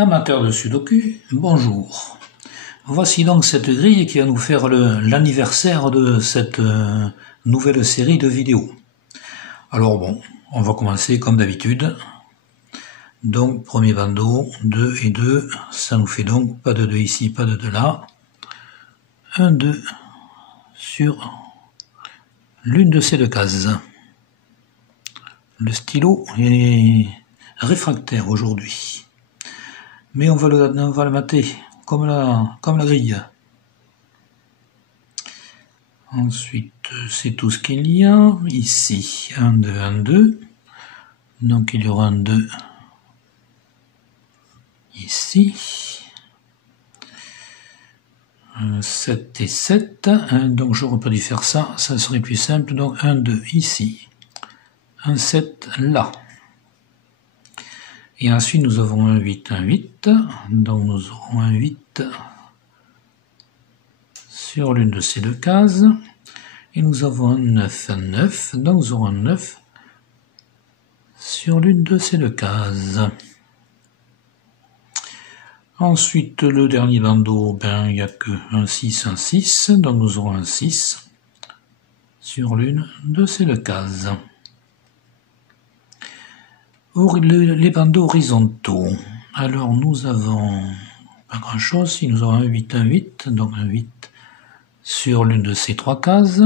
Amateurs de Sudoku, bonjour. Voici donc cette grille qui va nous faire l'anniversaire de cette nouvelle série de vidéos. Alors bon, on va commencer comme d'habitude. Donc premier bandeau, 2 et 2, ça nous fait donc pas de 2 ici, pas de 2 là. 1, 2 sur l'une de ces deux cases. Le stylo est réfractaire aujourd'hui. Mais on va le mater comme la grille. Ensuite, c'est tout ce qu'il y a. Ici, 1, 2, 1, 2. Donc il y aura un 2 ici. 7 et 7. Donc j'aurais pas dû faire ça, ça serait plus simple. Donc 1, 2 ici. Un 7 là. Et ensuite nous avons un 8, un 8. Donc nous aurons un 8 sur l'une de ces deux cases. Et nous avons un 9, un 9. Donc nous aurons un 9 sur l'une de ces deux cases. Ensuite, le dernier bandeau, il n'y a que un 6, un 6. Donc nous aurons un 6 sur l'une de ces deux cases. Les bandeaux horizontaux. Alors nous avons pas grand chose. Si nous avons un 8, un 8. Donc un 8 sur l'une de ces trois cases.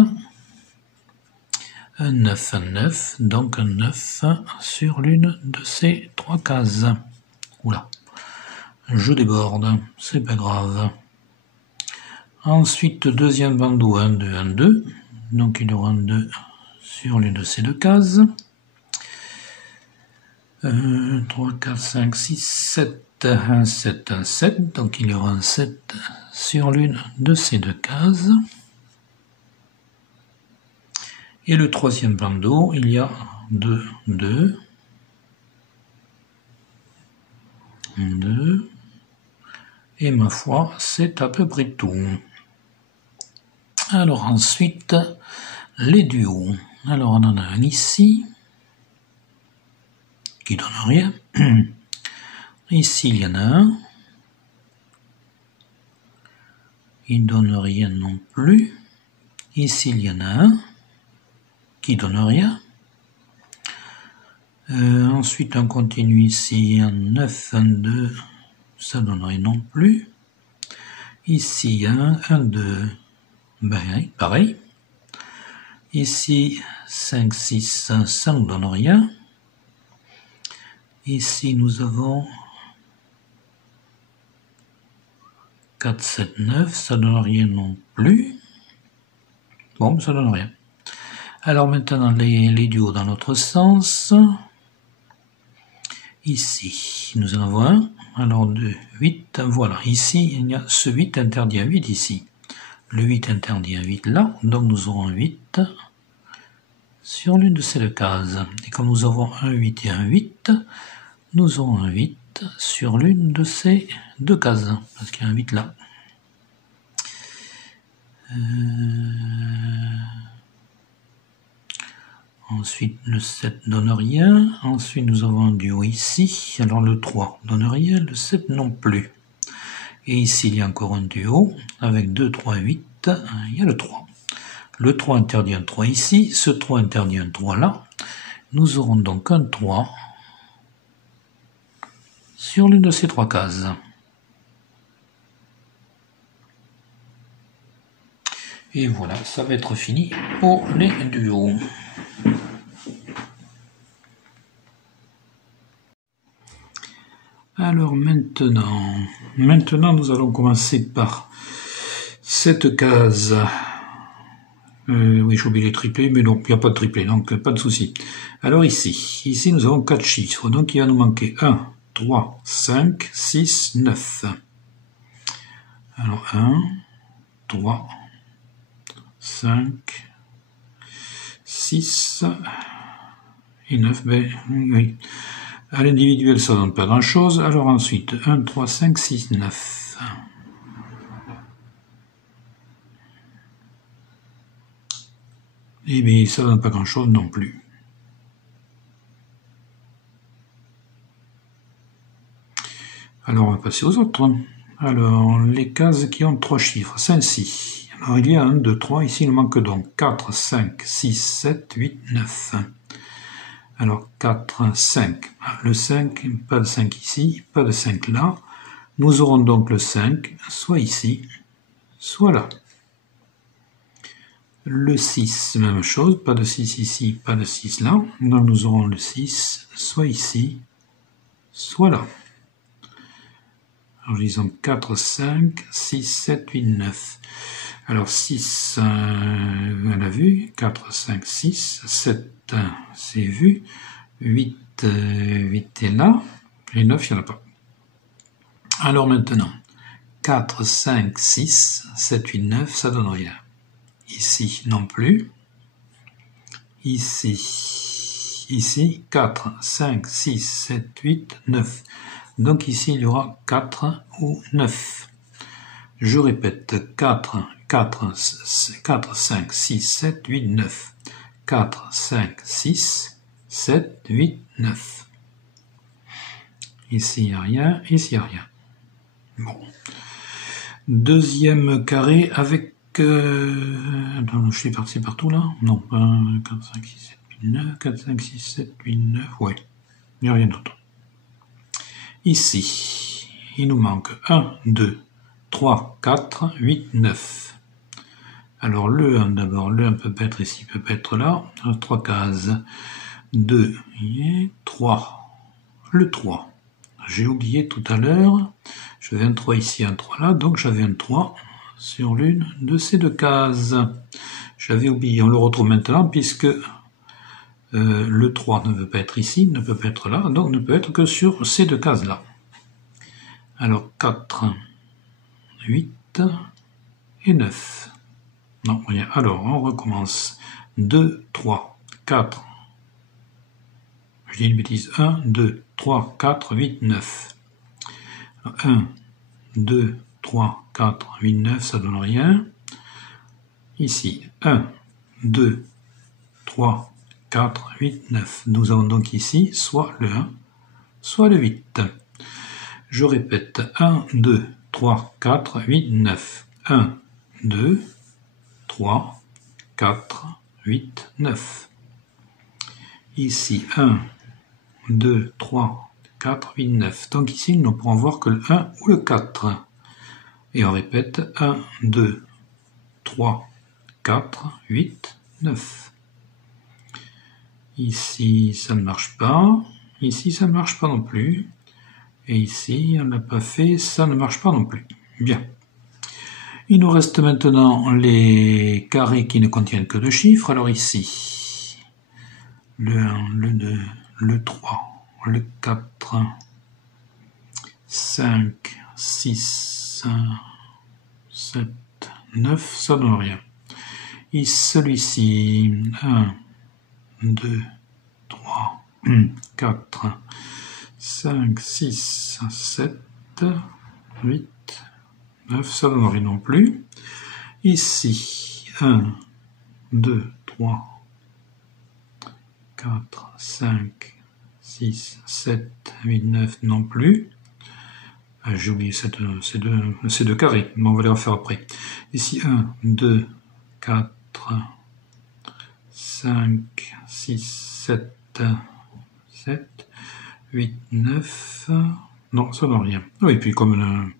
Un 9, un 9. Donc un 9 sur l'une de ces trois cases. Oula. Je déborde, c'est pas grave. Ensuite, deuxième bandeau, 1, 2, 1, 2. Donc il y aura un 2 sur l'une de ces deux cases. 3, 4, 5, 6, 7, 1, 7, 1, 7. Donc il y aura un 7 sur l'une de ces deux cases. Et le troisième bandeau, il y a 2, 2. 2. Et ma foi, c'est à peu près tout. Alors ensuite, les duos. Alors on en a un ici, qui donne rien. Ici, il y en a un. Il donne rien non plus. Ici, il y en a un, qui donne rien. Ensuite, on continue ici, un 9, un 2, ça donne rien non plus. Ici, un 2, pareil. Ici, 5, 6, ça ne donne rien. Ici, nous avons 4, 7, 9, ça ne donne rien non plus. Bon, ça ne donne rien. Alors maintenant, les duos dans l'autre sens. Ici, nous en avons un. Alors 2, 8, voilà. Ici, il y a ce 8 interdit un 8 ici. Le 8 interdit un 8 là. Donc nous aurons un 8 sur l'une de ces deux cases. Et comme nous avons un 8 et un 8, nous aurons un 8 sur l'une de ces deux cases. Parce qu'il y a un 8 là. Ensuite, le 7 donne rien. Ensuite, nous avons un duo ici. Alors, le 3 donne rien. Le 7 non plus. Et ici, il y a encore un duo. Avec 2, 3, 8. Il y a le 3. Le 3 interdit un 3 ici. Ce 3 interdit un 3 là. Nous aurons donc un 3 sur l'une de ces trois cases. Et voilà, ça va être fini pour les duos. Alors maintenant, nous allons commencer par cette case. Oui, j'ai oublié les triplés, mais non, il n'y a pas de triplé, donc pas de souci. Alors ici nous avons 4 chiffres, donc il va nous manquer 1, 3, 5, 6, 9. Alors 1, 3, 5, 6 et 9, oui. À l'individuel, ça ne donne pas grand-chose. Alors ensuite, 1, 3, 5, 6, 9. Eh bien, ça ne donne pas grand-chose non plus. Alors, on va passer aux autres. Alors, les cases qui ont 3 chiffres, 5, 6. Alors, il y a 1, 2, 3. Ici, il nous manque donc 4, 5, 6, 7, 8, 9. Alors, 4, 5. Le 5, pas de 5 ici, pas de 5 là. Nous aurons donc le 5, soit ici, soit là. Le 6, même chose, pas de 6 ici, pas de 6 là. Donc, nous aurons le 6, soit ici, soit là. Alors, disons 4, 5, 6, 7, 8, 9. Alors, 6, on l'a vu. 4, 5, 6. 7, c'est vu. 8, 8 est là. Et 9, il n'y en a pas. Alors, maintenant, 4, 5, 6, 7, 8, 9, ça donne rien. Ici, non plus. Ici, 4, 5, 6, 7, 8, 9. Donc ici, il y aura 4 ou 9. Je répète, 4, 5, 6, 7, 8, 9. 4, 5, 6, 7, 8, 9. Ici, il n'y a rien, ici, il n'y a rien. Bon. Deuxième carré avec... Attends, je suis parti partout là? Non, 4, 5, 6, 7, 8, 9. 4, 5, 6, 7, 8, 9. Ouais, il n'y a rien d'autre. Ici, il nous manque 1, 2, 3, 4, 8, 9. Alors le 1 d'abord, le 1 peut pas être ici, peut pas être là. 3 cases. 2 et 3. Le 3. J'ai oublié tout à l'heure. J'avais un 3 ici, un 3 là, donc j'avais un 3 sur l'une de ces deux cases. J'avais oublié, on le retrouve maintenant puisque le 3 ne peut pas être ici, ne peut pas être là, donc ne peut être que sur ces deux cases-là. Alors 4, 8 et 9. Non, rien. Alors on recommence. 2, 3, 4. Je dis une bêtise. 1, 2, 3, 4, 8, 9. 1, 2, 3, 4, 8, 9, ça donne rien. Ici, 1, 2, 3, 4, 8, 9. Nous avons donc ici soit le 1, soit le 8. Je répète, 1, 2, 3, 4, 8, 9. 1, 2, 3, 4, 8, 9. Ici, 1, 2, 3, 4, 8, 9. Donc ici, nous ne pourrons voir que le 1 ou le 4. Et on répète, 1, 2, 3, 4, 8, 9. Ici, ça ne marche pas. Ici, ça ne marche pas non plus. Et ici, on n'a pas fait, ça ne marche pas non plus. Bien. Il nous reste maintenant les carrés qui ne contiennent que 2 chiffres. Alors ici, le 1, le 2, le 3, le 4, 5, 6, 7, 9, ça ne donne rien. Et celui-ci, 1, 2, 3, 4, 5, 6, 7, 8, 9, ça ne donne rien non plus. Ici, 1, 2, 3, 4, 5, 6, 7, 8, 9 non plus. J'ai oublié ces deux carrés, mais on va les refaire après. Ici, 1, 2, 4, 5, 6, 7, 7, 8, 9... Non, ça ne donne rien. Oui, puis comme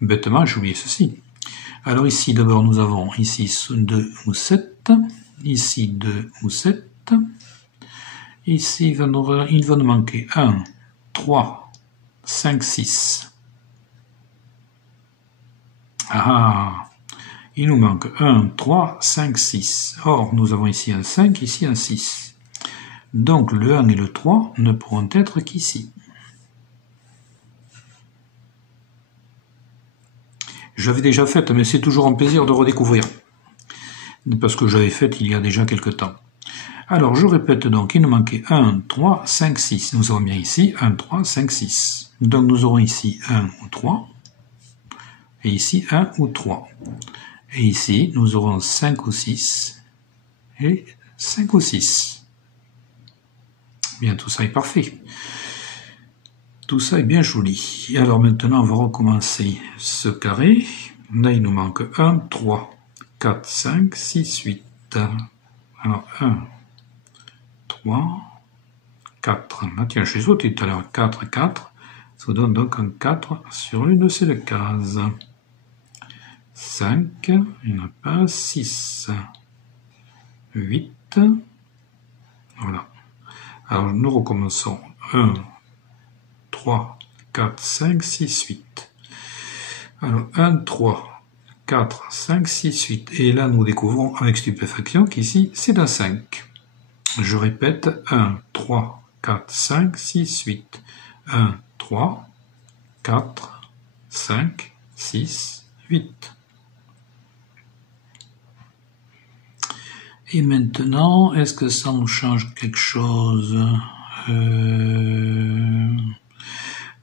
bêtement, j'ai oublié ceci. Alors ici, d'abord, nous avons ici 2 ou 7. Ici, 2 ou 7. Ici, il va nous manquer 1, 3, 5, 6. Ah, il nous manque 1, 3, 5, 6. Or, nous avons ici un 5, ici un 6. Donc, le 1 et le 3 ne pourront être qu'ici. J'avais déjà fait, mais c'est toujours un plaisir de redécouvrir. Parce que j'avais fait il y a déjà quelque temps. Alors, je répète donc, il nous manquait 1, 3, 5, 6. Nous avons bien ici 1, 3, 5, 6. Donc, nous aurons ici 1 ou 3. Et ici 1 ou 3. Et ici, nous aurons 5 ou 6. Et 5 ou 6. Bien, tout ça est parfait. Tout ça est bien joli. Et alors maintenant, on va recommencer ce carré. Là, il nous manque 1, 3, 4, 5, 6, 8. Alors, 1, 3, 4. Là, tiens, je suis sauté tout à l'heure. 4, 4. Ça vous donne donc un 4 sur l'une de ces deux cases. 5, il n'y en a pas. 6, 8. Voilà. Alors, nous recommençons. 1, 3, 4, 5, 6, 8. Alors, 1, 3, 4, 5, 6, 8. Et là, nous découvrons avec stupéfaction qu'ici, c'est un 5. Je répète, 1, 3, 4, 5, 6, 8. 1, 3, 4, 5, 6, 8. Et maintenant, est-ce que ça nous change quelque chose?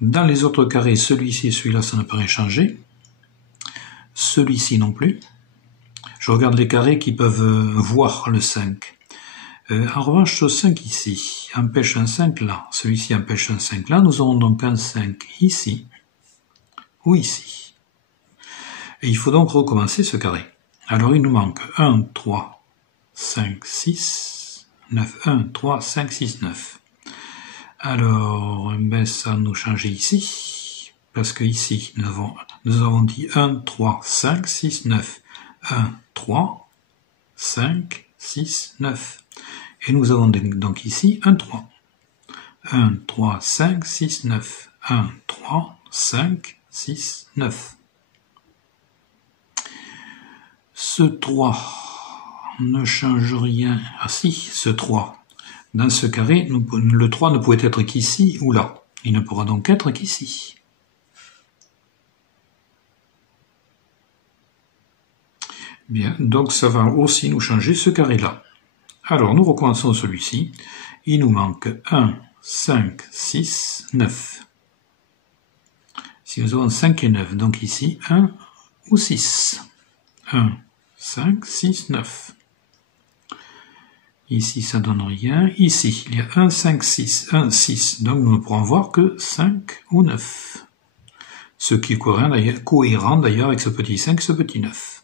Dans les autres carrés, celui-ci et celui-là, ça n'a pas rien changé. Celui-ci non plus. Je regarde les carrés qui peuvent voir le 5. En revanche, ce 5 ici empêche un 5 là. Celui-ci empêche un 5 là. Nous aurons donc un 5 ici ou ici. Et il faut donc recommencer ce carré. Alors il nous manque 1, 3, 5, 6, 9. 1, 3, 5, 6, 9. Alors, ben, ça nous change ici. Parce que ici, nous avons dit 1, 3, 5, 6, 9. 1, 3, 5, 6, 9. Et nous avons donc ici un 3. 1, 3, 5, 6, 9. 1, 3, 5, 6, 9. Ce 3 ne change rien. Ah si, ce 3. Dans ce carré, le 3 ne pouvait être qu'ici ou là. Il ne pourra donc être qu'ici. Bien, donc ça va aussi nous changer ce carré-là. Alors, nous recommençons celui-ci. Il nous manque 1, 5, 6, 9. Si nous avons 5 et 9, donc ici, 1 ou 6. 1, 5, 6, 9. Ici, ça donne rien. Ici, il y a 1, 5, 6, 1, 6. Donc, nous ne pourrons voir que 5 ou 9. Ce qui est cohérent d'ailleurs avec ce petit 5 et ce petit 9.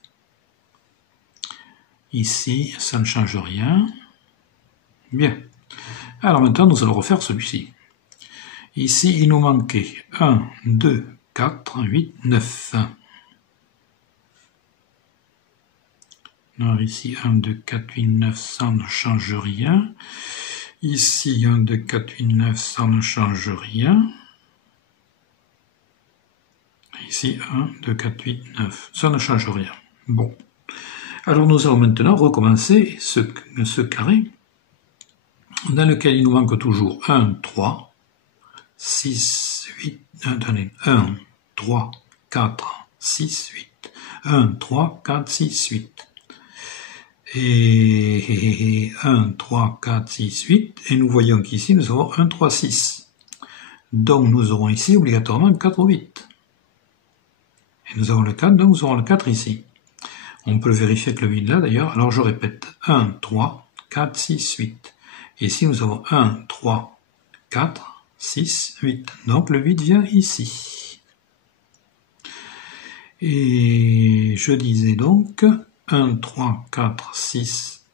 Ici, ça ne change rien. Bien. Alors maintenant, nous allons refaire celui-ci. Ici, il nous manquait 1, 2, 4, 8, 9. Alors ici, 1, 2, 4, 8, 9, ça ne change rien. Ici, 1, 2, 4, 8, 9, ça ne change rien. Ici, 1, 2, 4, 8, 9, ça ne change rien. Bon. Alors nous allons maintenant recommencer ce carré dans lequel il nous manque toujours 1, 3, 6, 8, attendez, 1, 3, 4, 6, 8. 1, 3, 4, 6, 8. Et 1, 3, 4, 6, 8. Et nous voyons qu'ici nous avons 1, 3, 6. Donc nous aurons ici obligatoirement 4 ou 8. Et nous avons le 4, donc nous aurons le 4 ici. On peut le vérifier avec le 8 là d'ailleurs. Alors je répète. 1, 3, 4, 6, 8. Et ici nous avons 1, 3, 4, 6, 8. Donc le 8 vient ici. Et je disais donc 1, 3, 4, 6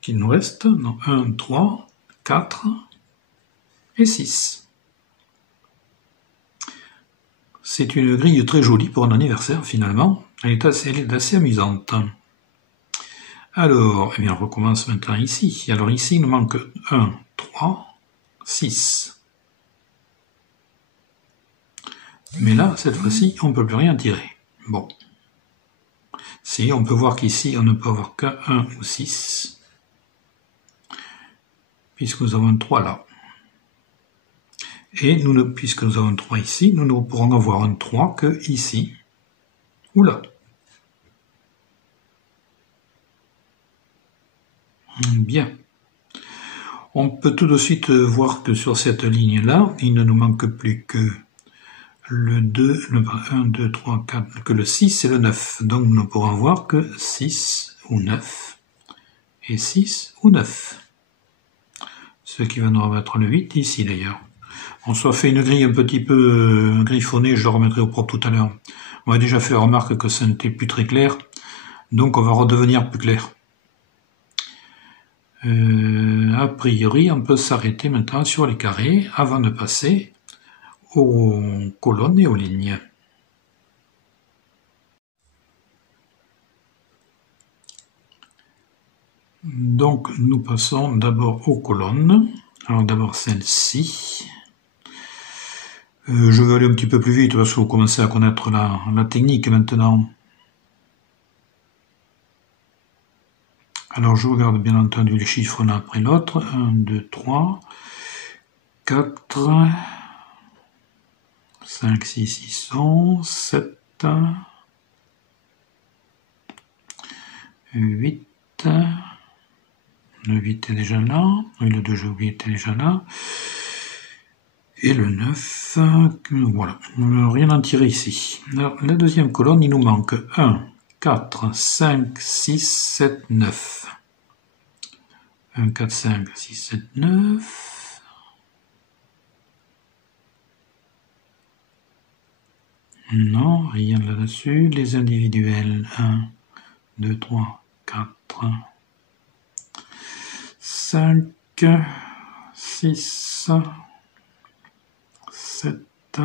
qu'il nous reste. Non, 1, 3, 4 et 6. C'est une grille très jolie pour un anniversaire finalement. Elle est assez amusante. Alors, eh bien, on recommence maintenant ici. Alors ici, il nous manque 1, 3, 6. Mais là, cette fois-ci, on ne peut plus rien tirer. Bon. Si, on peut voir qu'ici, on ne peut avoir qu'un 1 ou 6. Puisque nous avons un 3 là. Et puisque nous avons un 3 ici, nous ne pourrons avoir un 3 que ici ou là. Bien. On peut tout de suite voir que sur cette ligne-là, il ne nous manque plus que le 2, le 1, 2, 3, 4, que le 6 et le 9. Donc nous ne pourrons voir que 6 ou 9 et 6 ou 9. Ce qui va nous remettre le 8 ici d'ailleurs. On soit fait une grille un petit peu griffonnée, je le remettrai au propre tout à l'heure. On a déjà fait la remarque que ça n'était plus très clair, donc on va redevenir plus clair. A priori, on peut s'arrêter maintenant sur les carrés avant de passer aux colonnes et aux lignes. Donc nous passons d'abord aux colonnes. Alors d'abord celle-ci. Je vais aller un petit peu plus vite parce que vous commencez à connaître la technique maintenant. Alors je regarde bien entendu les chiffres l'un après l'autre. 1, 2, 3, 4, 5, 6, 6, 7, 8, le 8 est déjà là, et le 2 j'ai oublié était déjà là, et le 9, voilà, rien à en tirer ici. Alors, la deuxième colonne, il nous manque 1, 4, 5, 6, 7, 9. 1, 4, 5, 6, 7, 9. Non, rien là-dessus. Les individuels, 1, 2, 3, 4, 5, 6, 7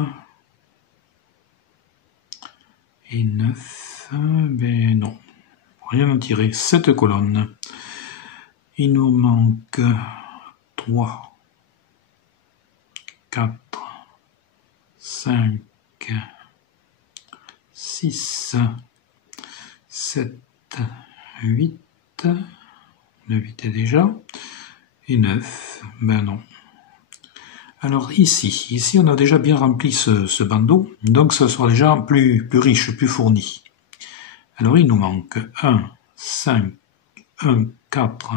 et 9. Ben non, rien à tirer. 7 colonnes. Il nous manque 3, 4, 5, 6, 7, 8. Le 8 est déjà. Et 9, ben non. Alors ici on a déjà bien rempli ce bandeau, donc ça sera déjà plus riche, plus fourni. Alors il nous manque 1, 5, 1, 4,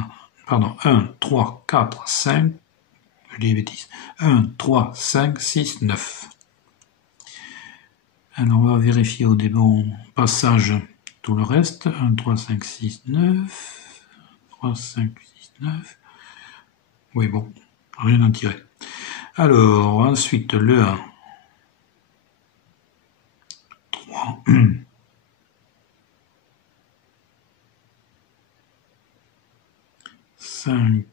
pardon, 1, 3, 4, 5, je dis des bêtises, 1, 3, 5, 6, 9. Alors on va vérifier au bon passage tout le reste. 1, 3, 5, 6, 9, 3, 5, 6, 9. Oui bon, rien à tirer. Alors, ensuite, le 1, 3, 5,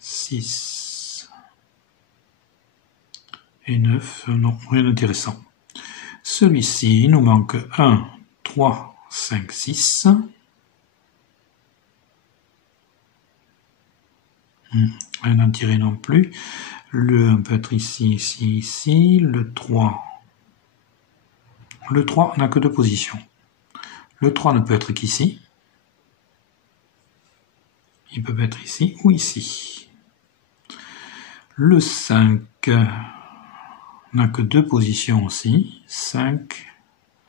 6 et 9, non, rien d'intéressant. Celui-ci, il nous manque 1, 3, 5, 6. Rien à tirer non plus. Le 1 peut être ici, ici, ici. Le 3 n'a que 2 positions. Le 3 ne peut être qu'ici. Il peut être ici ou ici. Le 5 n'a que 2 positions aussi. 5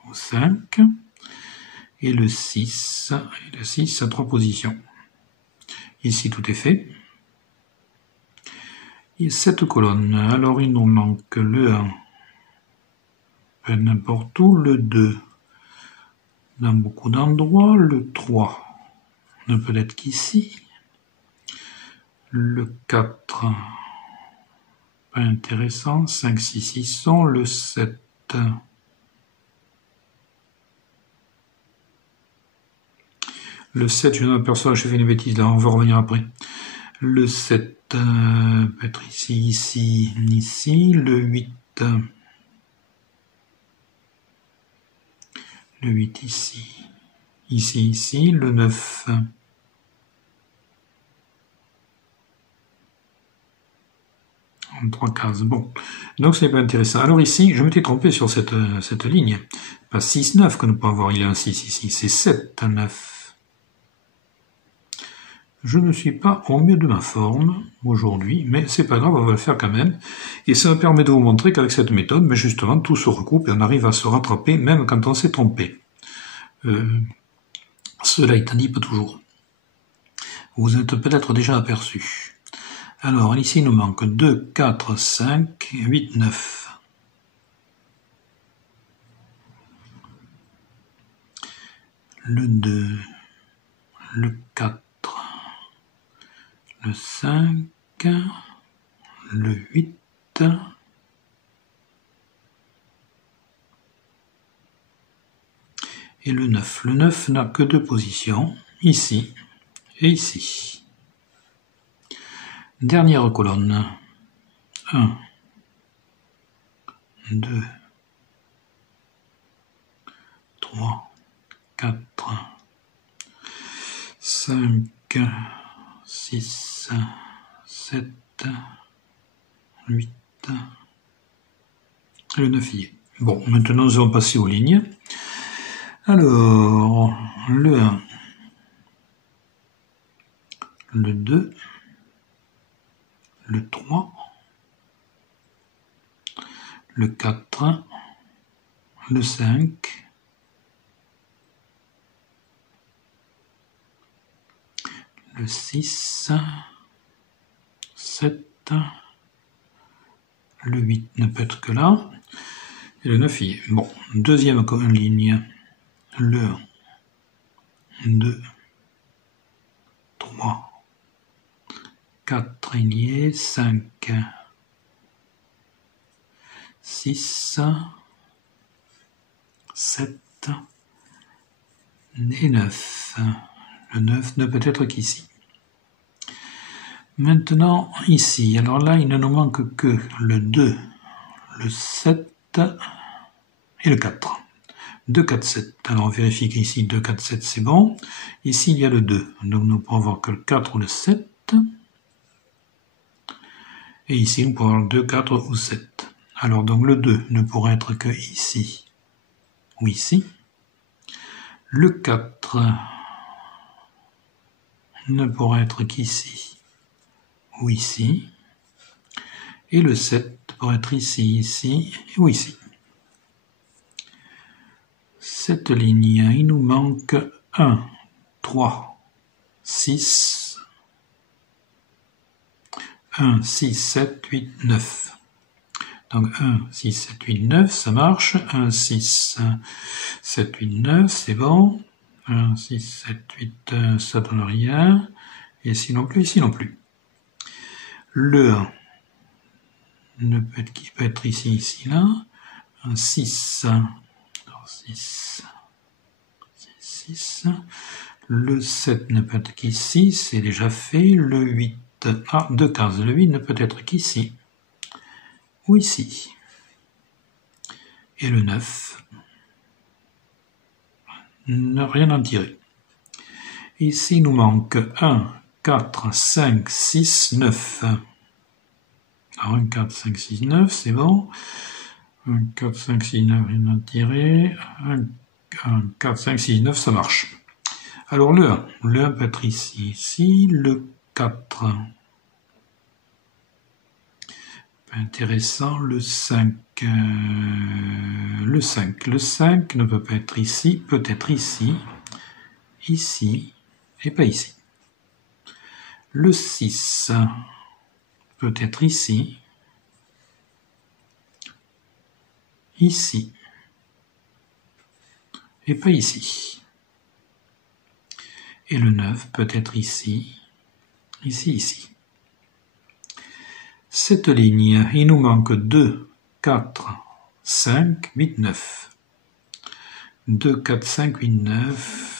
ou 5. Et le 6 a 3 positions. Ici, tout est fait. Et cette colonne, alors il nous manque le 1, n'importe où, le 2, dans beaucoup d'endroits, le 3 ne peut être qu'ici, le 4, pas intéressant, 5, 6, 6 sont, le 7, je m'aperçois, je fais une bêtise là, on va revenir après. Le 7 peut être ici, ici, ici, le 8, ici, ici, ici, le 9, en 3 cases, bon, donc c'est pas intéressant. Alors ici, je m'étais trompé sur cette ligne, pas 6, 9 que nous pouvons avoir, il y a un 6 ici, c'est 7, 9. Je ne suis pas au mieux de ma forme aujourd'hui, mais c'est pas grave, on va le faire quand même. Et ça me permet de vous montrer qu'avec cette méthode, mais justement, tout se recoupe et on arrive à se rattraper même quand on s'est trompé. Cela étant dit, pas toujours. Vous êtes peut-être déjà aperçu. Alors, ici, il nous manque 2, 4, 5, 8, 9. Le 2, le 4, le 5, le 8, et le 9. Le 9 n'a que deux positions, ici et ici. Dernière colonne. 1, 2, 3, 4, 5, 6, 7, 8, et le 9 y est. Bon, maintenant nous allons passer aux lignes. Alors, le 1, le 2, le 3, le 4, le 5, le 6, 7, le 8 ne peut être que là, et le 9 y est. Bon, deuxième ligne, le 1, 2, 3, 4, il y est, 5, 6, 7 et 9. Le 9 ne peut être qu'ici. Maintenant, ici, alors là, il ne nous manque que le 2, le 7 et le 4. 2, 4, 7. Alors on vérifie qu'ici, 2, 4, 7, c'est bon. Ici, il y a le 2. Donc nous pouvons avoir que le 4 ou le 7. Et ici, nous pouvons avoir 2, 4 ou 7. Alors donc le 2 ne pourrait être que ici ou ici. Le 4 ne pourrait être qu'ici ou ici. Et le 7 pourrait être ici, ici ou ici. Cette ligne, il nous manque 1, 3, 6, 1, 6, 7, 8, 9. Donc 1, 6, 7, 8, 9, ça marche. 1, 6, 7, 8, 9, c'est bon. 1, 6, 7, 8, ça donne rien. Et ici non plus, ici non plus. Le 1 ne peut être, qui peut être ici, ici, là. 1, 6, 6, 6. Le 7 ne peut être qu'ici, c'est déjà fait. Le 8, 2 cases. Le 8 ne peut être qu'ici ou ici. Et le 9, ne rien en tirer. Ici, il nous manque 1, 4, 5, 6, 9. Alors 1, 4, 5, 6, 9, c'est bon. 1, 4, 5, 6, 9, rien en tirer. 1, 4, 5, 6, 9, ça marche. Alors le 1 peut être ici, ici. Le 4, intéressant. Le 5, le 5 ne peut pas être ici, peut être ici, ici, et pas ici. Le 6 peut être ici, ici, et pas ici. Et le 9 peut être ici, ici, ici. Cette ligne, il nous manque 2, 4, 5, 8, 9. 2, 4, 5, 8, 9.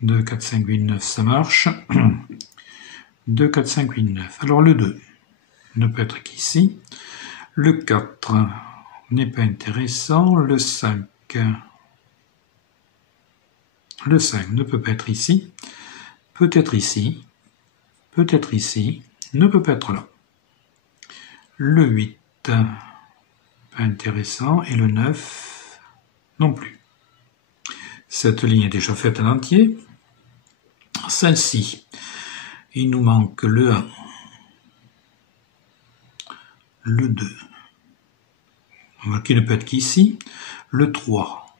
2, 4, 5, 8, 9, ça marche. 2, 4, 5, 8, 9. Alors le 2 ne peut être qu'ici. Le 4 n'est pas intéressant. Le 5 ne peut pas être ici. Peut-être ici. Peut-être ici. Ne peut pas être là. Le 8, pas intéressant. Et le 9, non plus. Cette ligne est déjà faite en entier. Celle-ci, il nous manque le 1, le 2, qui ne peut être qu'ici, le 3,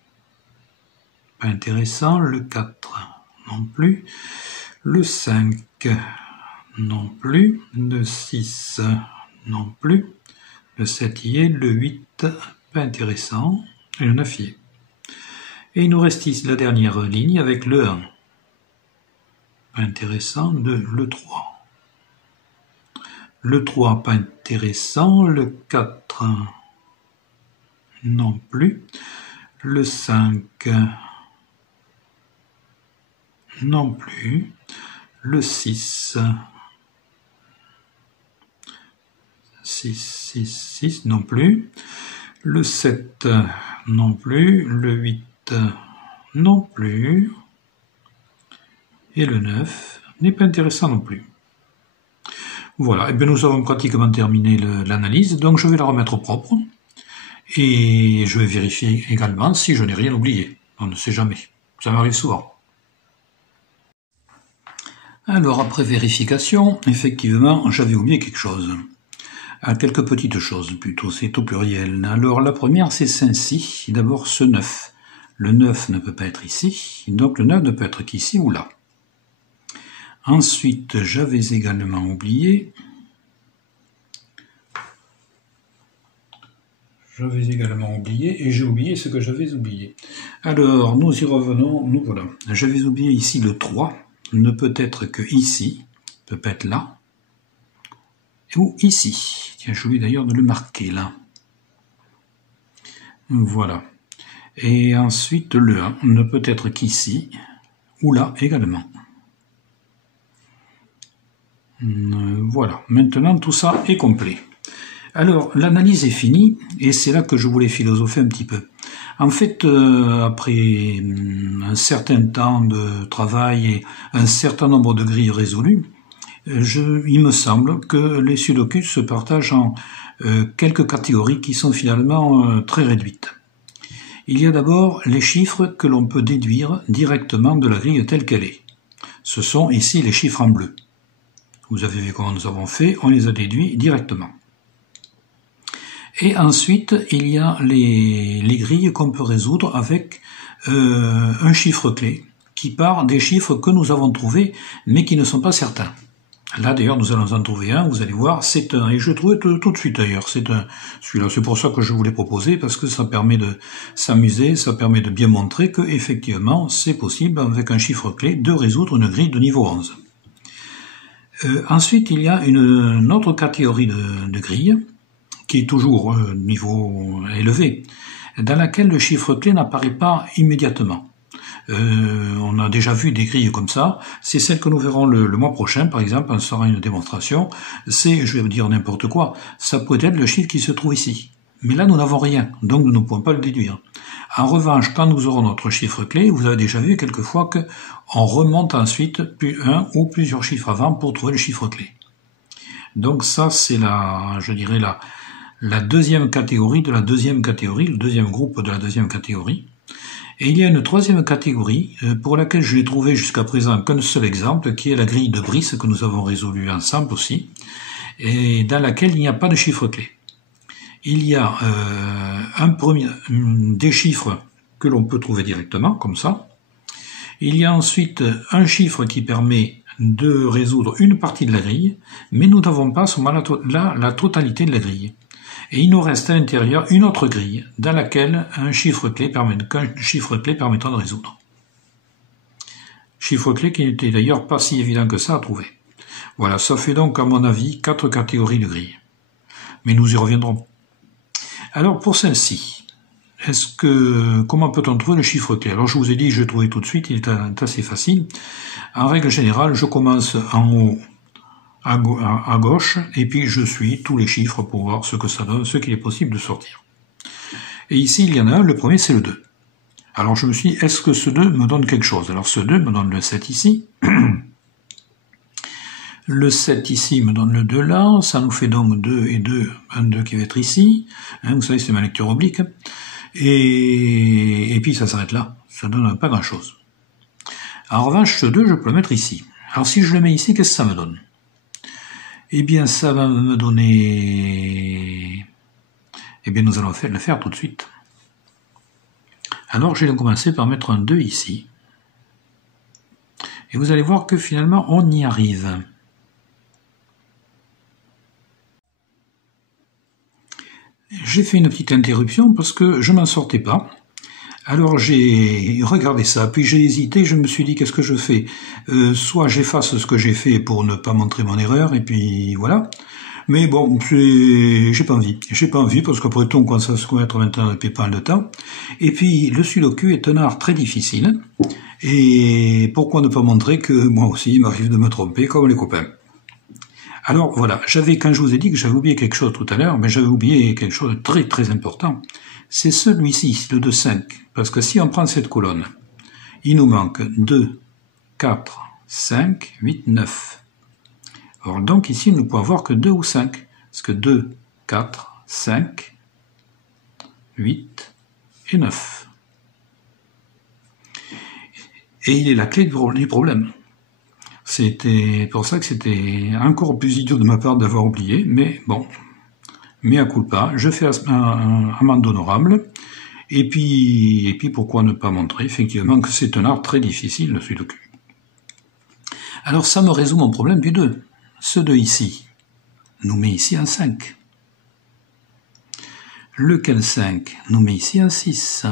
pas intéressant, le 4, non plus, le 5, non plus, le 6, non plus, le 7 y est, le 8, pas intéressant, et le 9 y est. Et il nous reste ici la dernière ligne avec le 1. Pas intéressant, le 3. Le 3, pas intéressant. Le 4, non plus. Le 5, non plus. Le 6, 6, non plus. Le 7, non plus. Le 8, non plus. Et le 9 n'est pas intéressant non plus. Voilà, et bien nous avons pratiquement terminé l'analyse, donc je vais la remettre au propre. Et je vais vérifier également si je n'ai rien oublié. On ne sait jamais. Ça m'arrive souvent. Alors, après vérification, effectivement, j'avais oublié quelque chose. Quelques petites choses, plutôt, c'est au pluriel. Alors, la première, c'est ceci. D'abord, ce 9. Le 9 ne peut pas être ici, donc le 9 ne peut être qu'ici ou là. Ensuite, j'avais également oublié... et j'ai oublié ce que j'avais oublié. Alors, nous y revenons, nous voilà. J'avais oublié ici le 3, ne peut être que ici, peut pas être là, ou ici. Tiens, j'ai oublié d'ailleurs de le marquer là. Voilà. Et ensuite, le 1 ne peut être qu'ici, ou là également. Voilà. Maintenant, tout ça est complet. Alors, l'analyse est finie, et c'est là que je voulais philosopher un petit peu. En fait, après un certain temps de travail et un certain nombre de grilles résolues, il me semble que les sudokus se partagent en quelques catégories qui sont finalement très réduites. Il y a d'abord les chiffres que l'on peut déduire directement de la grille telle qu'elle est. Ce sont ici les chiffres en bleu. Vous avez vu comment nous avons fait, on les a déduits directement. Et ensuite, il y a les grilles qu'on peut résoudre avec un chiffre clé qui part des chiffres que nous avons trouvés, mais qui ne sont pas certains. Là, d'ailleurs, nous allons en trouver un, vous allez voir, c'est un, et je le trouvais tout de suite d'ailleurs, c'est un, celui-là, c'est pour ça que je voulais proposer, parce que ça permet de s'amuser, ça permet de bien montrer que, effectivement, c'est possible, avec un chiffre clé, de résoudre une grille de niveau 11. Ensuite, il y a une autre catégorie de grilles, qui est toujours niveau élevé, dans laquelle le chiffre clé n'apparaît pas immédiatement. On a déjà vu des grilles comme ça, c'est celle que nous verrons le mois prochain, par exemple, on fera une démonstration, c'est, je vais vous dire n'importe quoi, ça peut être le chiffre qui se trouve ici. Mais là, nous n'avons rien, donc nous ne pouvons pas le déduire. En revanche, quand nous aurons notre chiffre clé, vous avez déjà vu quelquefois qu'on remonte ensuite un ou plusieurs chiffres avant pour trouver le chiffre clé. Donc ça, c'est je dirais la deuxième catégorie de la deuxième catégorie, le deuxième groupe de la deuxième catégorie. Et il y a une troisième catégorie pour laquelle je n'ai trouvé jusqu'à présent qu'un seul exemple, qui est la grille de Brice que nous avons résolue ensemble aussi, et dans laquelle il n'y a pas de chiffre clé. Il y a des chiffres que l'on peut trouver directement, comme ça. Il y a ensuite un chiffre qui permet de résoudre une partie de la grille, mais nous n'avons pas à ce moment-là la totalité de la grille. Et il nous reste à l'intérieur une autre grille, dans laquelle un chiffre clé permettra de résoudre. Chiffre clé qui n'était d'ailleurs pas si évident que ça à trouver. Voilà, ça fait donc à mon avis 4 catégories de grilles. Mais nous y reviendrons. Alors pour celle-ci, comment peut-on trouver le chiffre clé? Alors je vous ai dit, je l'ai trouvé tout de suite, il est assez facile. En règle générale, je commence en haut à gauche, et puis je suis tous les chiffres pour voir ce que ça donne, ce qu'il est possible de sortir. Et ici, il y en a un, le premier c'est le 2. Alors je me suis dit, est-ce que ce 2 me donne quelque chose? Alors ce 2 me donne le 7 ici, le 7 ici me donne le 2 là, ça nous fait donc 2 et 2, un 2 qui va être ici, vous savez c'est ma lecture oblique, et puis ça s'arrête là, ça donne pas grand chose. En revanche, ce 2 je peux le mettre ici. Alors si je le mets ici, qu'est-ce que ça me donne? Eh bien, ça va me donner... Eh bien, nous allons le faire tout de suite. Alors, je vais commencer par mettre un 2 ici. Et vous allez voir que finalement, on y arrive. J'ai fait une petite interruption parce que je m'en sortais pas. Alors j'ai regardé ça, puis j'ai hésité, je me suis dit qu'est-ce que je fais, soit j'efface ce que j'ai fait pour ne pas montrer mon erreur, et puis voilà, Mais bon, j'ai pas envie. J'ai pas envie parce qu'après tout, on commence à se commettre maintenant depuis pas mal de temps. Et puis, le sudoku est un art très difficile. Et pourquoi ne pas montrer que moi aussi, il m'arrive de me tromper comme les copains. Alors voilà, quand je vous ai dit que j'avais oublié quelque chose tout à l'heure, mais j'avais oublié quelque chose de très très important. C'est celui-ci, le 2-5. Parce que si on prend cette colonne, il nous manque 2, 4, 5, 8, 9. Alors donc ici, nous ne pouvons avoir que 2 ou 5. Parce que 2, 4, 5, 8 et 9. Et il est la clé du problème. C'était pour ça que c'était encore plus idiot de ma part d'avoir oublié, mais bon, mea culpa, je fais amende honorable, et puis pourquoi ne pas montrer effectivement que c'est un art très difficile, le sudoku. Alors ça me résout mon problème du 2. Ce 2 ici nous met ici un 5. Lequel 5 nous met ici un 6.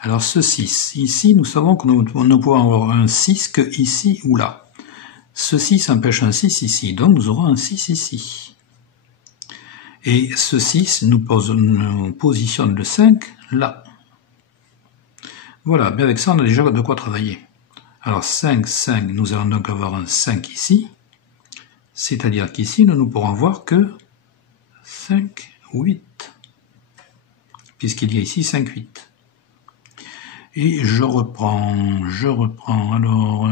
Alors ce 6, ici nous savons que nous ne pouvons avoir un 6 que ici ou là. Ce 6 empêche un 6 ici, donc nous aurons un 6 ici. Et ce 6 nous positionne le 5 là. Voilà, bien avec ça on a déjà de quoi travailler. Alors 5, 5, nous allons donc avoir un 5 ici. C'est-à-dire qu'ici nous ne pourrons avoir que 5, 8. Puisqu'il y a ici 5, 8. Et je reprends, alors,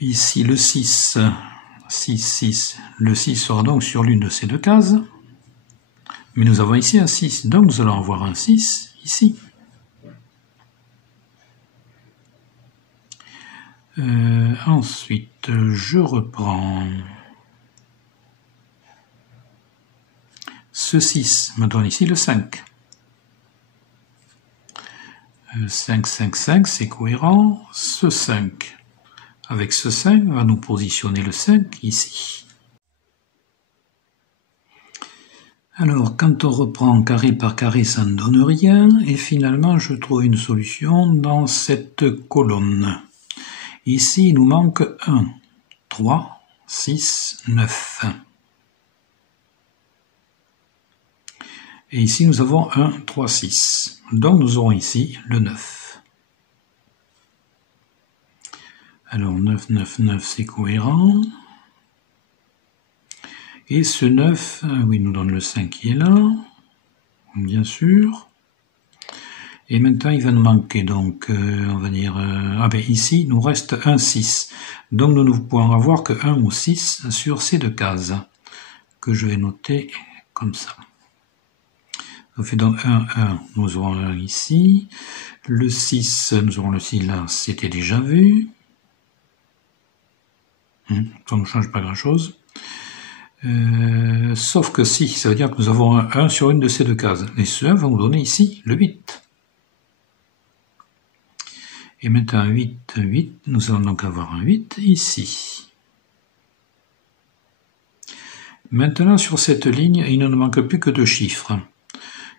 ici le 6, 6, 6, le 6 sera donc sur l'une de ces deux cases, mais nous avons ici un 6, donc nous allons avoir un 6 ici. Ensuite, je reprends, ce 6 me donne ici le 5. 5, 5, 5, c'est cohérent. Ce 5 avec ce 5 va nous positionner le 5 ici. Alors, quand on reprend carré par carré, ça ne donne rien. Et finalement, je trouve une solution dans cette colonne. Ici, il nous manque 1, 3, 6, 9. Et ici, nous avons 1, 3, 6. Donc, nous aurons ici le 9. Alors, 9, 9, 9, c'est cohérent. Et ce 9, oui, nous donne le 5 qui est là, bien sûr. Et maintenant, il va nous manquer, donc, on va dire... ici, il nous reste un 6. Donc, nous ne pouvons avoir que 1 ou 6 sur ces deux cases, que je vais noter comme ça. On fait donc 1, 1, nous aurons 1 ici. Le 6, nous aurons le 6 là, c'était déjà vu. Ça ne change pas grand-chose. Sauf que si, ça veut dire que nous avons un 1 sur une de ces deux cases. Et ce 1 va nous donner ici le 8. Et maintenant 8, 8, nous allons donc avoir un 8 ici. Maintenant sur cette ligne, il ne nous manque plus que deux chiffres,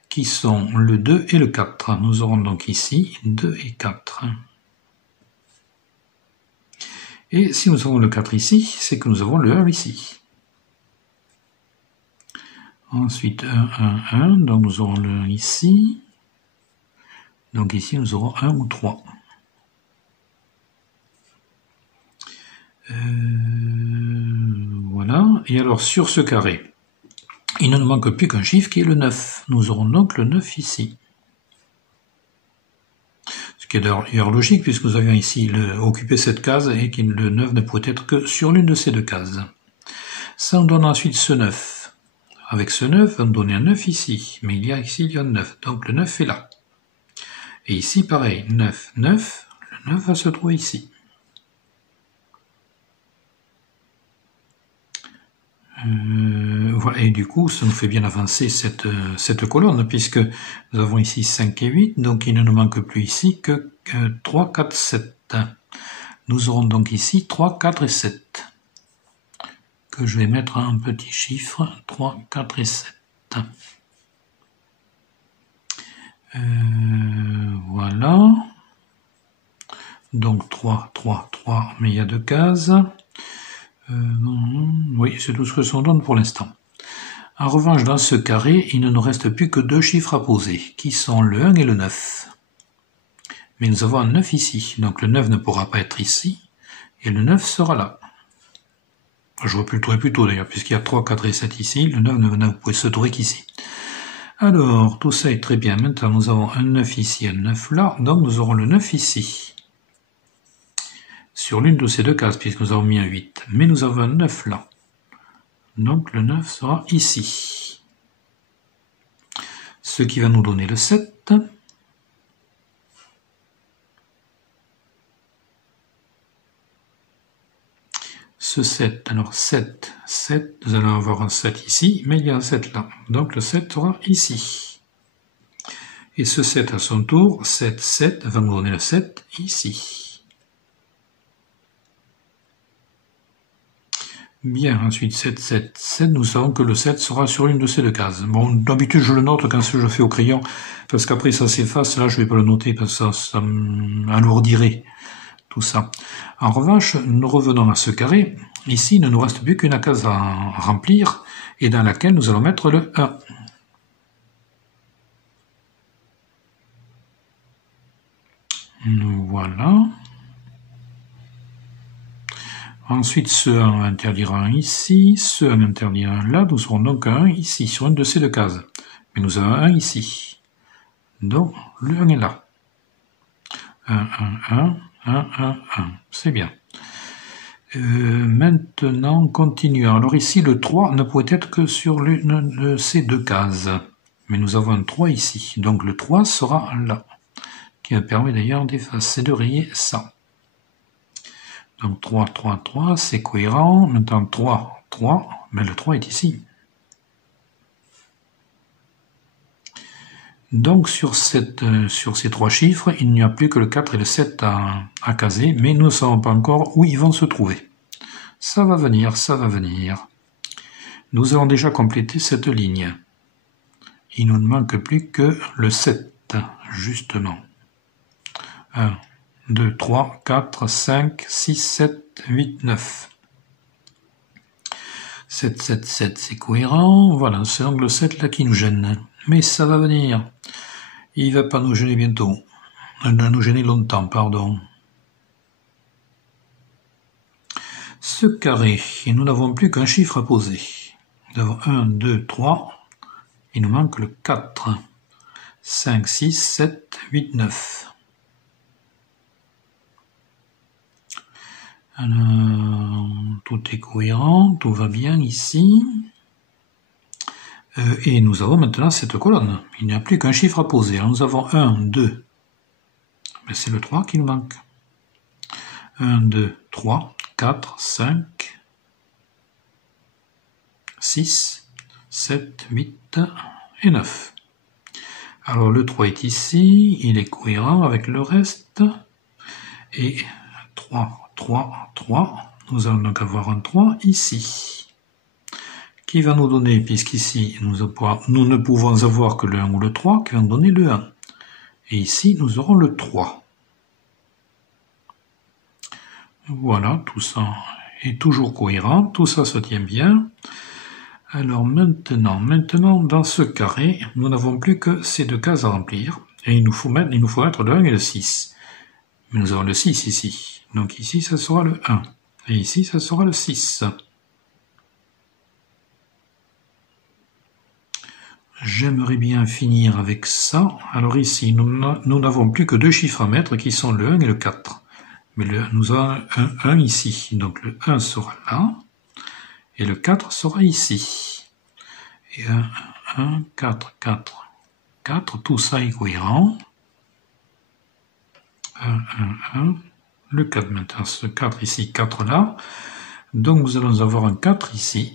qui sont le 2 et le 4. Nous aurons donc ici 2 et 4. Et si nous avons le 4 ici, c'est que nous avons le 1 ici. Ensuite 1, 1, 1, donc nous aurons le 1 ici. Donc ici nous aurons 1 ou 3. Voilà, et alors sur ce carré, il ne nous manque plus qu'un chiffre qui est le 9. Nous aurons donc le 9 ici. Ce qui est d'ailleurs logique puisque nous avions ici occupé cette case et que le 9 ne pouvait être que sur l'une de ces deux cases. Ça nous donne ensuite ce 9. Avec ce 9, on va nous donner un 9 ici, mais il y a un 9, donc le 9 est là. Et ici pareil, 9, 9, le 9 va se trouver ici. Voilà, et du coup, ça nous fait bien avancer cette colonne, puisque nous avons ici 5 et 8, donc il ne nous manque plus ici que 3, 4, 7. Nous aurons donc ici 3, 4 et 7, que je vais mettre un petit chiffre, 3, 4 et 7. Voilà. Donc 3, 3, 3, mais il y a deux cases. Oui, c'est tout ce que ça donne pour l'instant. En revanche, dans ce carré, il ne nous reste plus que deux chiffres à poser, qui sont le 1 et le 9. Mais nous avons un 9 ici, donc le 9 ne pourra pas être ici, et le 9 sera là. J'aurais pu le trouver plus tôt d'ailleurs, puisqu'il y a 3, 4 et 7 ici, le 9 ne pouvait se trouver qu'ici. Alors, tout ça est très bien. Maintenant, nous avons un 9 ici, un 9 là, donc nous aurons le 9 ici. Sur l'une de ces deux cases, puisque nous avons mis un 8. Mais nous avons un 9 là. Donc le 9 sera ici. Ce qui va nous donner le 7. Ce 7, alors 7, 7, nous allons avoir un 7 ici, mais il y a un 7 là. Donc le 7 sera ici. Et ce 7 à son tour, 7, 7, va nous donner le 7 ici. Bien, ensuite 7, 7, 7, nous savons que le 7 sera sur une de ces deux cases. Bon, d'habitude je le note quand je fais au crayon, parce qu'après ça s'efface, là je ne vais pas le noter, parce que ça m'alourdirait tout ça. En revanche, nous revenons à ce carré. Ici, il ne nous reste plus qu'une case à remplir, et dans laquelle nous allons mettre le 1. Voilà. Ensuite, ce 1 interdira un ici, ce 1 interdira un là, nous aurons donc un 1 ici, sur une de ces deux cases. Mais nous avons un 1 ici. Donc, le 1 est là. 1, 1, 1, 1, 1, 1. C'est bien. Maintenant, continuons. Alors ici, le 3 ne pouvait être que sur l'une de ces deux cases. Mais nous avons un 3 ici. Donc le 3 sera là. Qui me permet d'ailleurs d'effacer, de rayer ça. Donc 3, 3, 3, c'est cohérent. Maintenant 3, 3, mais le 3 est ici. Donc sur ces trois chiffres, il n'y a plus que le 4 et le 7 à caser, mais nous ne savons pas encore où ils vont se trouver. Ça va venir, ça va venir. Nous avons déjà complété cette ligne. Il ne nous manque plus que le 7, justement. 1, 2, 3, 4, 5, 6, 7, 8, 9. 7, 7, 7, c'est cohérent. Voilà, c'est donc le 7 là qui nous gêne. Mais ça va venir. Il ne va pas nous gêner bientôt. Il va nous gêner longtemps, pardon. Ce carré, nous n'avons plus qu'un chiffre à poser. Nous avons 1, 2, 3. Il nous manque le 4. 5, 6, 7, 8, 9. Alors, tout est cohérent, tout va bien ici. Et nous avons maintenant cette colonne. Il n'y a plus qu'un chiffre à poser. Alors nous avons 1, 2. Mais c'est le 3 qui nous manque. 1, 2, 3, 4, 5, 6, 7, 8 et 9. Alors le 3 est ici, il est cohérent avec le reste. Et 3, 3, 3. Nous allons donc avoir un 3 ici. Qui va nous donner, puisqu'ici nous ne pouvons avoir que le 1 ou le 3, qui va nous donner le 1. Et ici nous aurons le 3. Voilà, tout ça est toujours cohérent, tout ça se tient bien. Alors maintenant, dans ce carré, nous n'avons plus que ces deux cases à remplir, et il nous faut mettre le 1 et le 6. Mais nous avons le 6 ici, donc ici ça sera le 1, et ici ça sera le 6. J'aimerais bien finir avec ça. Alors ici, nous n'avons plus que deux chiffres à mettre, qui sont le 1 et le 4. Mais nous avons un 1 ici, donc le 1 sera là, et le 4 sera ici. Et 1, 4, 4, 4, tout ça est cohérent. 1, 1, 1, le 4 maintenant, ce 4 ici, 4 là. Donc nous allons avoir un 4 ici.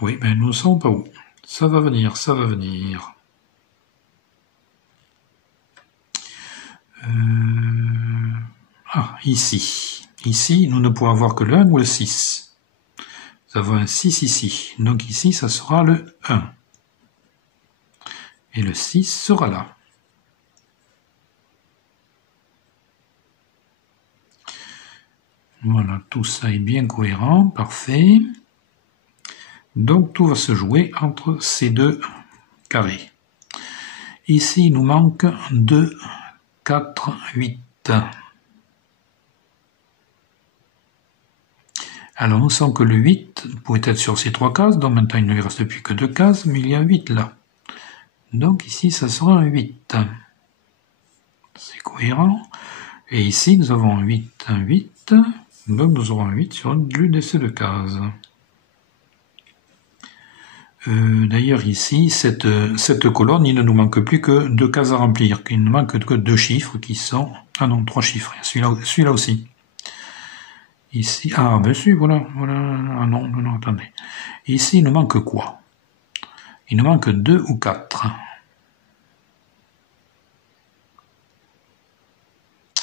Oui, mais nous ne savons pas où. Ça va venir, ça va venir. Ici. Ici, nous ne pourrons avoir que le 1 ou le 6. Nous avons un 6 ici. Donc ici, ça sera le 1. Et le 6 sera là. Voilà, tout ça est bien cohérent, parfait. Donc tout va se jouer entre ces deux carrés. Ici, il nous manque 2, 4, 8. Alors, nous savons que le 8 pouvait être sur ces 3 cases, donc maintenant il ne lui reste plus que 2 cases, mais il y a 8 là. Donc ici, ça sera un 8. C'est cohérent. Et ici, nous avons un 8, un 8. Donc nous aurons un 8 sur l'une de ces 2 cases. D'ailleurs ici, cette colonne, il ne nous manque plus que 2 cases à remplir. Il ne manque que 2 chiffres qui sont... Ah non, 3 chiffres. Celui-là aussi. Ici, ah ben si, voilà, ah non, attendez. Ici, il nous manque quoi? Il nous manque 2 ou 4.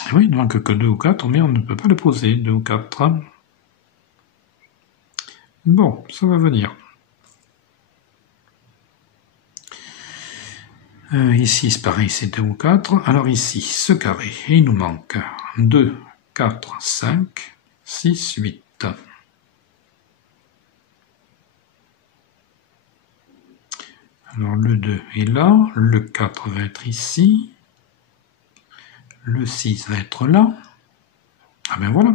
Et oui, il ne manque que 2 ou 4, mais on ne peut pas le poser, 2 ou 4. Bon, ça va venir. Ici, c'est pareil, c'est 2 ou 4. Alors ici, ce carré, il nous manque 2, 4, 5, 6, 8. Alors le 2 est là, le 4 va être ici, le 6 va être là. Ah ben voilà.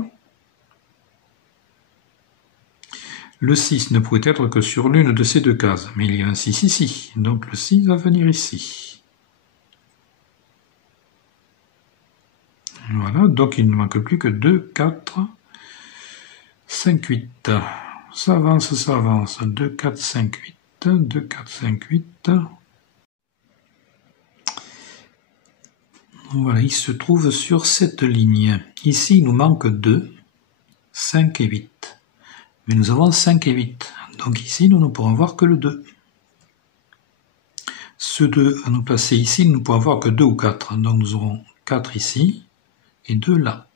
Le 6 ne pouvait être que sur l'une de ces 2 cases, mais il y a un 6 ici, donc le 6 va venir ici. Voilà, donc il ne manque plus que 2, 4, 5, 8. Ça avance. 2, 4, 5, 8. 2, 4, 5, 8. Voilà, il se trouve sur cette ligne. Ici, il nous manque 2, 5 et 8. Mais nous avons 5 et 8. Donc ici, nous ne pourrons voir que le 2. Ce 2 à nous placer ici, nous ne pourrons voir que 2 ou 4. Donc nous aurons 4 ici et 2 là.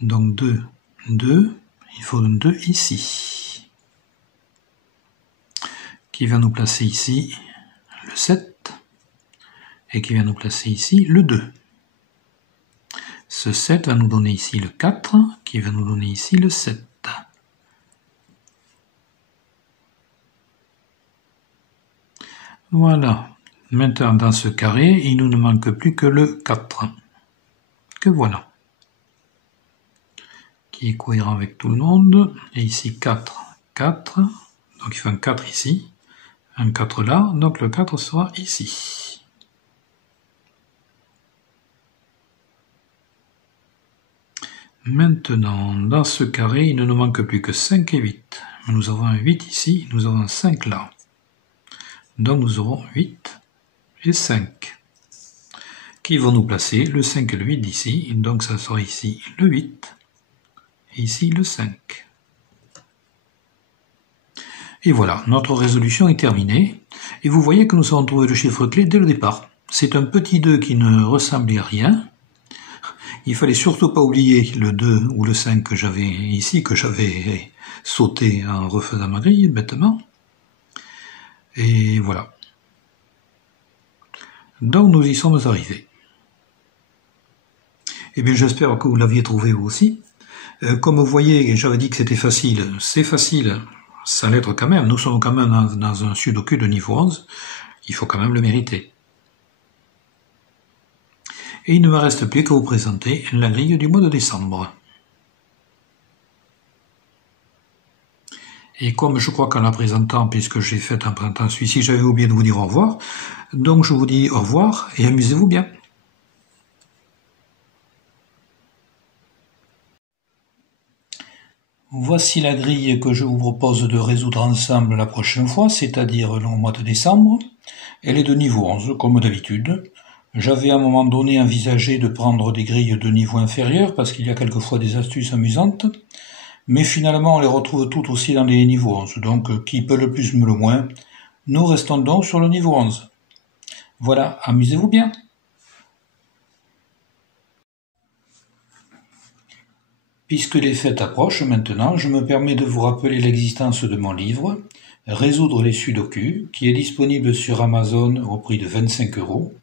Donc 2, 2, il faut un 2 ici. Qui va nous placer ici le 7 et qui va nous placer ici le 2. Ce 7 va nous donner ici le 4 qui va nous donner ici le 7. Voilà. Maintenant dans ce carré, il ne nous manque plus que le 4. Que voilà. Qui est cohérent avec tout le monde. Et ici 4, 4. Donc il fait un 4 ici. Un 4 là. Donc le 4 sera ici. Maintenant, dans ce carré, il ne nous manque plus que 5 et 8. Nous avons un 8 ici, nous avons un 5 là. Donc nous aurons 8 et 5. Qui vont nous placer le 5 et le 8 ici. Donc ça sera ici le 8 et ici le 5. Et voilà, notre résolution est terminée. Et vous voyez que nous avons trouvé le chiffre clé dès le départ. C'est un petit 2 qui ne ressemblait à rien. Il fallait surtout pas oublier le 2 ou le 5 que j'avais ici, que j'avais sauté en refaisant ma grille, bêtement. Et voilà. Donc nous y sommes arrivés. Eh bien j'espère que vous l'aviez trouvé vous aussi. Comme vous voyez, j'avais dit que c'était facile. C'est facile, ça l'être quand même. Nous sommes quand même dans un sudoku de niveau 11. Il faut quand même le mériter. Et il ne me reste plus qu'à vous présenter la grille du mois de décembre. Et comme je crois qu'en la présentant, puisque j'ai fait un printemps celui-ci, j'avais oublié de vous dire au revoir, donc je vous dis au revoir et amusez-vous bien. Voici la grille que je vous propose de résoudre ensemble la prochaine fois, c'est-à-dire le mois de décembre. Elle est de niveau 11, comme d'habitude. J'avais à un moment donné envisagé de prendre des grilles de niveau inférieur, parce qu'il y a quelquefois des astuces amusantes, mais finalement on les retrouve toutes aussi dans les niveaux 11, donc qui peut le plus me le moins. Nous restons donc sur le niveau 11. Voilà, amusez-vous bien. Puisque les fêtes approchent maintenant, je me permets de vous rappeler l'existence de mon livre, Résoudre les sudoku, qui est disponible sur Amazon au prix de 25 €.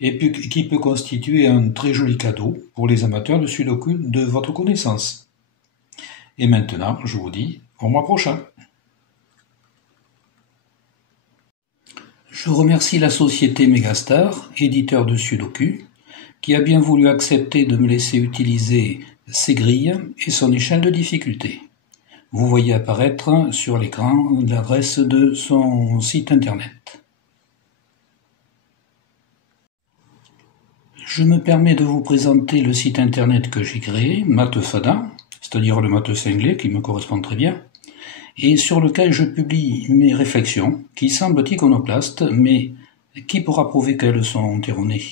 et qui peut constituer un très joli cadeau pour les amateurs de Sudoku de votre connaissance. Et maintenant, je vous dis au mois prochain. Je remercie la société Megastar, éditeur de Sudoku, qui a bien voulu accepter de me laisser utiliser ses grilles et son échelle de difficulté. Vous voyez apparaître sur l'écran l'adresse de son site internet. Je me permets de vous présenter le site internet que j'ai créé, Mathefada, c'est-à-dire le maths cinglé qui me correspond très bien, et sur lequel je publie mes réflexions qui semblent iconoclastes, mais qui pourra prouver qu'elles sont erronées.